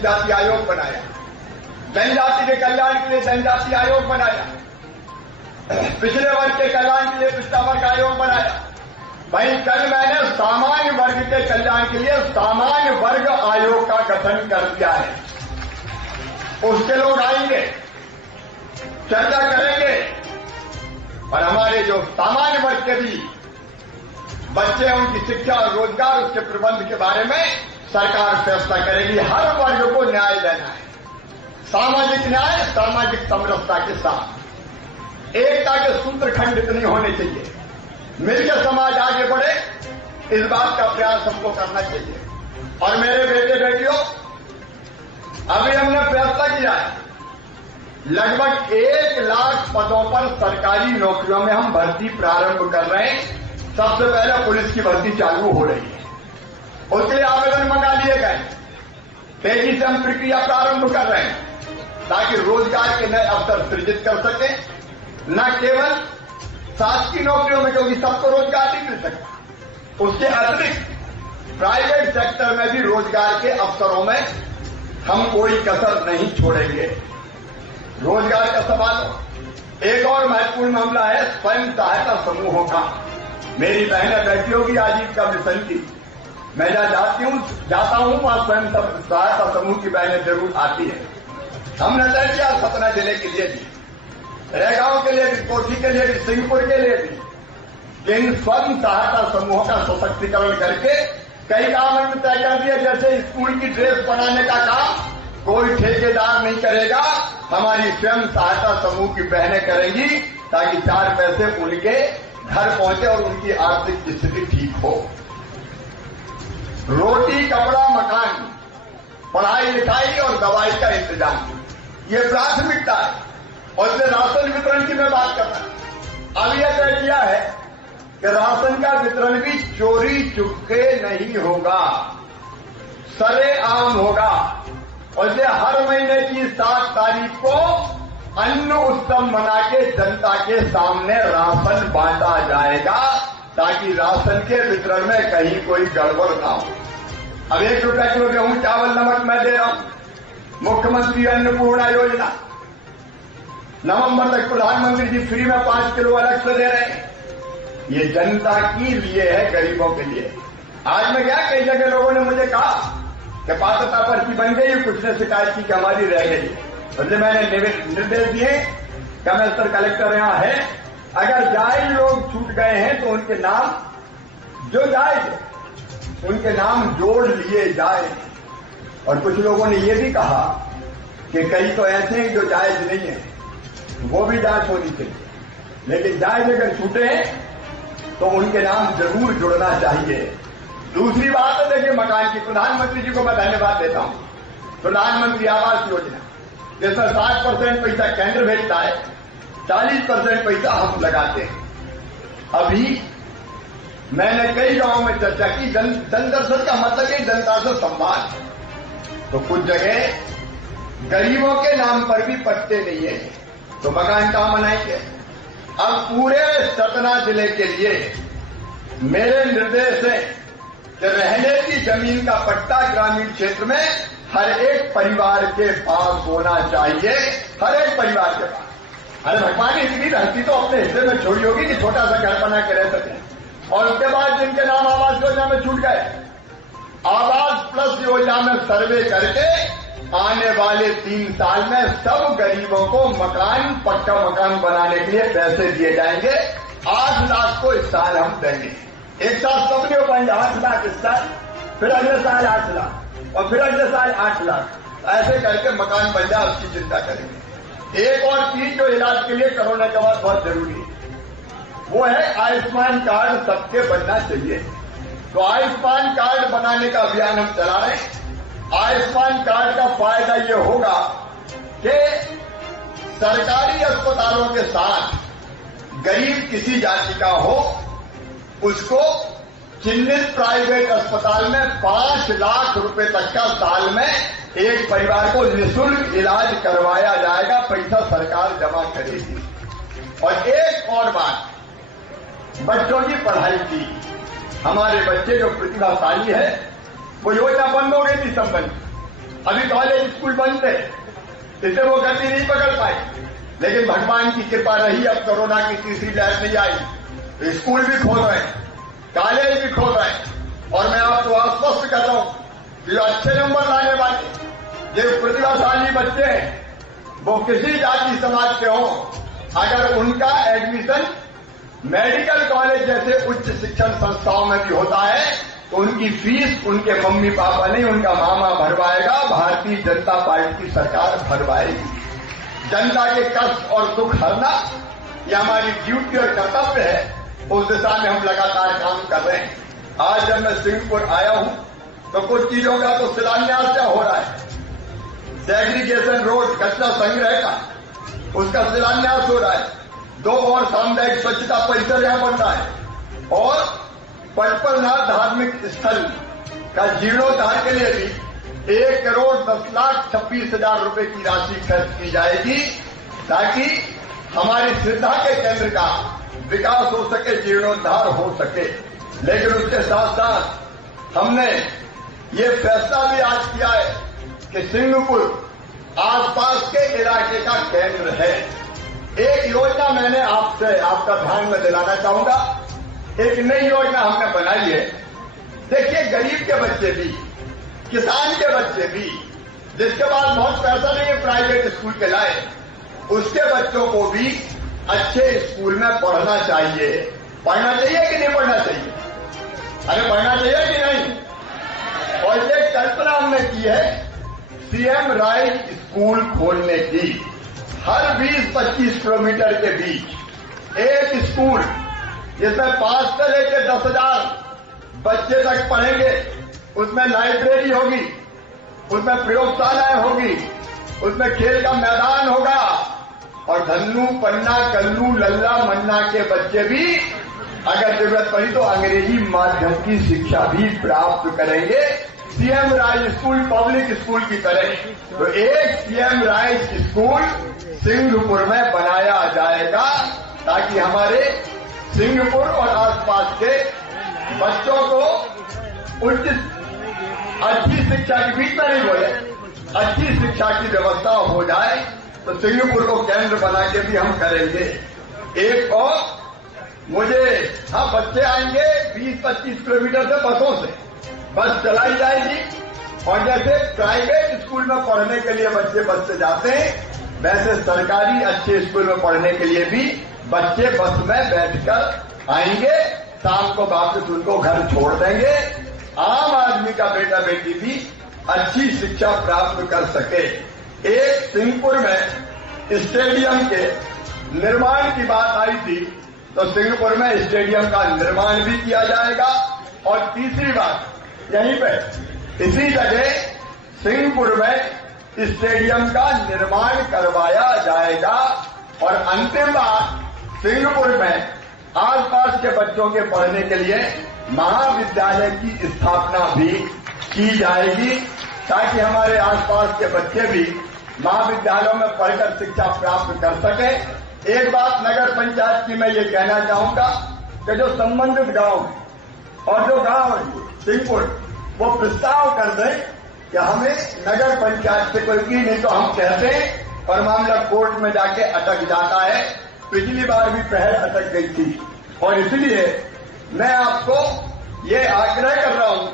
अनुसूचित जाति आयोग बनाया, जनजाति के कल्याण के लिए जनजाति आयोग बनाया, पिछड़े वर्ग के कल्याण के लिए पिछड़ा वर्ग आयोग बनाया। वहीं कल मैंने सामान्य वर्ग के कल्याण के लिए सामान्य वर्ग आयोग का गठन कर दिया है। उसके लोग आएंगे, चर्चा करेंगे और हमारे जो सामान्य वर्ग के भी बच्चे हैं उनकी शिक्षा और रोजगार, उसके प्रबंध के बारे में सरकार फैसला करेगी। हर वर्ग को न्याय देना है, सामाजिक न्याय, सामाजिक समरसता के साथ। एकता के सूत्र खंडित नहीं होने चाहिए, मिलकर समाज आगे बढ़े, इस बात का प्रयास हमको करना चाहिए। और मेरे बेटे बेटियों, अभी हमने फैसला किया है लगभग 1 लाख पदों पर सरकारी नौकरियों में हम भर्ती प्रारंभ कर रहे हैं। सबसे पहले पुलिस की भर्ती चालू हो रही है, उसके लिए आवेदन मंगा लिए गए। तेजी से हम प्रक्रिया प्रारंभ कर रहे हैं ताकि रोजगार के नए अवसर सृजित कर सके, न केवल शासकीय नौकरियों में, क्योंकि सबको रोजगार नहीं मिल सकता, उसके अतिरिक्त प्राइवेट सेक्टर में भी रोजगार के अवसरों में हम कोई कसर नहीं छोड़ेंगे। रोजगार का सवाल। एक और महत्वपूर्ण मामला है स्वयं सहायता समूहों का। मेरी बहनें बैठी होगी आजीविका मिशन की, मैं जहां जाता हूं वहां स्वयं सहायता समूह की बहनें जरूर आती है। हमने तय किया सतना जिले के लिए भी, रेगांव के लिए भी, कोठी के लिए भी, सिंहपुर के लिए भी, कि इन स्वयं सहायता समूहों का सशक्तिकरण करके कई काम हमने तय कर दिया। जैसे स्कूल की ड्रेस बनाने का काम कोई ठेकेदार नहीं करेगा, हमारी स्वयं सहायता समूह की बहनें करेंगी, ताकि 4 पैसे उनके घर पहुंचे और उनकी आर्थिक स्थिति ठीक हो। रोटी, कपड़ा, मकान, पढ़ाई लिखाई और दवाई का इंतजाम, ये प्राथमिकता है। और इसलिए राशन वितरण की मैं बात कर रहा हूं। अब यह तय किया है कि राशन का वितरण भी चोरी चुपके नहीं होगा, सरेआम होगा। और इसलिए हर महीने की 7 तारीख को अन्न उत्सव मना के जनता के सामने राशन बांटा जाएगा, ताकि राशन के वितरण में कहीं कोई गड़बड़ ना हो। अब 1 रुपया किलो गेहूं, चावल, नमक मैं दे रहा हूं। मुख्यमंत्री अन्नपूर्णा योजना, नवंबर तक प्रधानमंत्री जी फ्री में 5 किलो अलग से दे रहे हैं। ये जनता के लिए है, गरीबों के लिए। आज मैं गया, कई जगह लोगों ने मुझे कहा कि पात्रता पर्ची बन गई, कुछ ने शिकायत की कि हमारी रह गई। इसलिए मैंने निर्देश दिए, कमिश्नर कलेक्टर यहां है, अगर जायज लोग छूट गए हैं तो उनके नाम, जो जायज उनके नाम जोड़ लिए जाए। और कुछ लोगों ने ये भी कहा कि कई तो ऐसे हैं जो जायज नहीं है, वो भी जांच होनी चाहिए। लेकिन जायज अगर छूटे हैं तो उनके नाम जरूर जुड़ना चाहिए। दूसरी बात है, देखिए मकान की, प्रधानमंत्री जी को मैं धन्यवाद देता हूं। प्रधानमंत्री आवास योजना, जिसमें 60% पैसा केंद्र भेजता है, 40% पैसा हम लगाते हैं। अभी मैंने कई गांवों में चर्चा की, जन दर्शन का मतलब है जनता से संवाद। तो कुछ जगह गरीबों के नाम पर भी पट्टे नहीं है, तो मकान कहां बनाएंगे। अब पूरे सतना जिले के लिए मेरे निर्देश है कि रहने की जमीन का पट्टा ग्रामीण क्षेत्र में हर एक परिवार के पास होना चाहिए, हर एक परिवार के पास। अरे भगवान, इतनी धरती तो अपने हिस्से में छोड़ी होगी कि छोटा सा घर बना के रह सके। और उसके बाद जिनके नाम आवास योजना में छूट गए, आवास प्लस योजना में सर्वे करके आने वाले 3 साल में सब गरीबों को मकान, पक्का मकान बनाने के लिए पैसे दिए जाएंगे। 8 लाख को इस साल हम देंगे। एक साल सबने हो पाएंगे 8 लाख इस साल, फिर अगले साल 8 लाख और फिर अगले साल 8 लाख। ऐसे करके मकान बन जाए, उसकी चिंता करेंगे। एक और चीज जो इलाज के लिए कोरोना के बाद बहुत जरूरी है, वो है आयुष्मान कार्ड सबके बनना चाहिए। तो आयुष्मान कार्ड बनाने का अभियान हम चला रहे हैं। आयुष्मान कार्ड का फायदा ये होगा कि सरकारी अस्पतालों के साथ गरीब किसी जाति का हो, उसको चिन्हित प्राइवेट अस्पताल में 5 लाख रुपए तक का साल में एक परिवार को निःशुल्क इलाज करवाया जाएगा। पैसा सरकार जमा करेगी। और एक और बात, बच्चों की पढ़ाई की, हमारे बच्चे जो प्रतिभाशाली है, वो योजना बंद हो गई थी संबंध, अभी कॉलेज स्कूल बंद थे, इससे वो गति नहीं पकड़ पाई, लेकिन भगवान की कृपा रही, अब कोरोना की तीसरी लहर नहीं आई तो स्कूल भी खोल रहे हैं, कॉलेज भी खोल रहे हैं। और मैं आपको आश्वस्त कर रहा हूं कि जो अच्छे नंबर लाने वाले, जो प्रतिभाशाली बच्चे हैं, वो किसी जाति समाज के हों, अगर उनका एडमिशन मेडिकल कॉलेज जैसे उच्च शिक्षण संस्थाओं में भी होता है तो उनकी फीस उनके मम्मी पापा नहीं, उनका मामा भरवाएगा, भारतीय जनता पार्टी की सरकार भरवाएगी। जनता के कष्ट और दुख हरना यह हमारी ड्यूटी और कर्तव्य है, उस दिशा में हम लगातार काम कर रहे हैं। आज जब मैं सिंहपुर आया हूं तो कुछ चीजों का तो शिलान्यास हो रहा है। सेग्रीगेशन रोड कचरा संग्रह का, उसका शिलान्यास हो रहा है। 2 और सामुदायिक स्वच्छता परिसर यहां बन रहा है और पचपरनाथ धार्मिक स्थल का जीर्णोद्धार के लिए भी 1,10,26,000 रुपए की राशि खर्च की जाएगी, ताकि हमारी श्रद्धा के केंद्र का विकास हो सके, जीर्णोद्धार हो सके। लेकिन उसके साथ साथ हमने ये फैसला भी आज किया है कि सिंहपुर आसपास के इलाके का केंद्र है। एक योजना मैंने आपका ध्यान में दिलाना चाहूंगा। एक नई योजना हमने बनाई है। देखिए, गरीब के बच्चे भी, किसान के बच्चे भी, जिसके पास बहुत पैसा नहीं है प्राइवेट स्कूल के लाए, उसके बच्चों को भी अच्छे स्कूल में पढ़ना चाहिए। पढ़ना चाहिए कि नहीं पढ़ना चाहिए? अरे पढ़ना चाहिए कि नहीं? और ये कल्पना हमने की है सीएम राइज स्कूल खोलने की। हर 20-25 किलोमीटर के बीच एक स्कूल, जिसमें 5 से लेकर 10,000 बच्चे तक पढ़ेंगे। उसमें लाइब्रेरी होगी, उसमें प्रयोगशालाएं होगी, उसमें खेल का मैदान होगा और धन्नू पन्ना कल्लू लल्ला मन्ना के बच्चे भी अगर जरूरत पड़ी तो अंग्रेजी माध्यम की शिक्षा भी प्राप्त करेंगे, CM rise school public school की तरह। तो एक सीएम राइज स्कूल सिंहपुर में बनाया जाएगा, ताकि हमारे सिंहपुर और आसपास के बच्चों को अच्छी शिक्षा के बीच में नहीं बोले, अच्छी शिक्षा की व्यवस्था हो जाए। तो सिंहपुर को केंद्र बना के भी हम करेंगे। एक और बच्चे आएंगे 20-25 किलोमीटर से बसों से, बस चलाई जाएगी और जैसे प्राइवेट स्कूल में पढ़ने के लिए बच्चे बस से जाते हैं, वैसे सरकारी अच्छे स्कूल में पढ़ने के लिए भी बच्चे बस में बैठकर आएंगे, शाम को वापस उनको घर छोड़ देंगे। आम आदमी का बेटा बेटी भी अच्छी शिक्षा प्राप्त कर सके। एक सिंहपुर में स्टेडियम के निर्माण की बात आई थी, तो सिंहपुर में स्टेडियम का निर्माण भी किया जाएगा। और तीसरी बात, यहीं पे इसी जगह सिंहपुर में स्टेडियम का निर्माण करवाया जाएगा। और अंतिम बात, सिंहपुर में आसपास के बच्चों के पढ़ने के लिए महाविद्यालय की स्थापना भी की जाएगी, ताकि हमारे आसपास के बच्चे भी महाविद्यालयों में पढ़कर शिक्षा प्राप्त कर सके। एक बात नगर पंचायत की मैं ये कहना चाहूंगा कि जो संबंधित गांव और जो गांव सिंहपुर, वो प्रस्ताव कर दें कि हमें नगर पंचायत से कोई की, नहीं तो हम कहते हैं और मामला कोर्ट में जाके अटक जाता है। पिछली बार भी पहल अटक गई थी और इसलिए मैं आपको ये आग्रह कर रहा हूं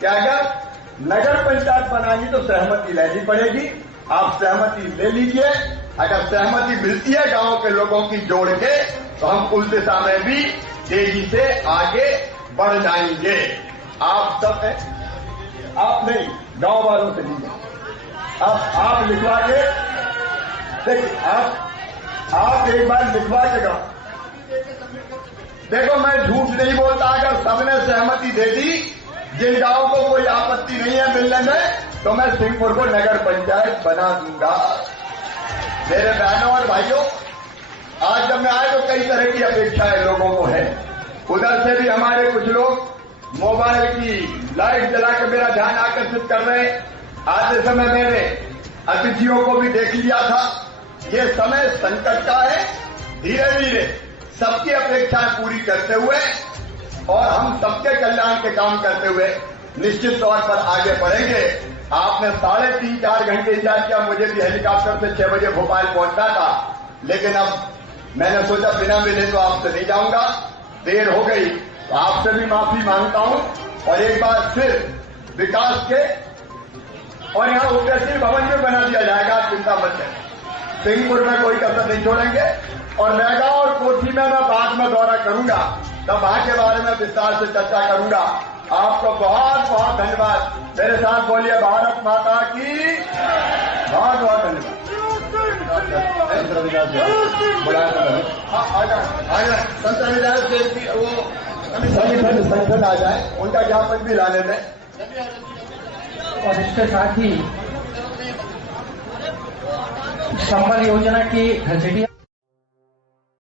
कि अगर नगर पंचायत बनानी तो सहमति लेनी पड़ेगी। आप सहमति ले लीजिए। अगर सहमति मिलती है गांव के लोगों की जोड़ के, तो हम उस दिशा में भी तेजी से आगे बढ़ जाएंगे। आप सब हैं, आप नहीं, गांव वालों से लीजिए। आप लिखवा के देखिए, आप एक बार लिखवा के गाँव। देखो, मैं झूठ नहीं बोलता। अगर सबने सहमति दे दी, जिन गांवों को कोई आपत्ति नहीं है मिलने में, तो मैं सिंहपुर को नगर पंचायत बना दूंगा। मेरे बहनों और भाइयों, आज जब मैं आए तो कई तरह की अपेक्षाएं लोगों को है। उधर से भी हमारे कुछ लोग मोबाइल की लाइट जलाकर मेरा ध्यान आकर्षित कर रहे हैं। आते समय मैंने अतिथियों को भी देख लिया था। ये समय संकट का है। धीरे धीरे सबकी अपेक्षाएं पूरी करते हुए और हम सबके कल्याण के काम करते हुए निश्चित तौर पर आगे बढ़ेंगे। आपने 3.5-4 घंटे इंतजार किया। मुझे भी हेलीकॉप्टर से 6 बजे भोपाल पहुंचना था, लेकिन अब मैंने सोचा बिना मिले तो आपसे नहीं जाऊंगा, देर हो गई। तो आपसे भी माफी मांगता हूं और एक बार फिर विकास के और यहां उपतहसील भवन भी बना दिया जाएगा, चिंता मत करें। सिंहपुर में कोई कसर नहीं छोड़ेंगे और मैगांव और कोठी में मैं बाद में दौरा करूंगा, तब वहां के बारे में विस्तार से चर्चा करूंगा। आपको बहुत बहुत धन्यवाद। मेरे साथ बोलिए भारत माता की बहुत बहुत धन्यवाद। संत रविदास देव की वो संसद आ जाए, उनका ज्ञापन भी लाने दें। और इसके साथ ही संबल योजना की घसीटिया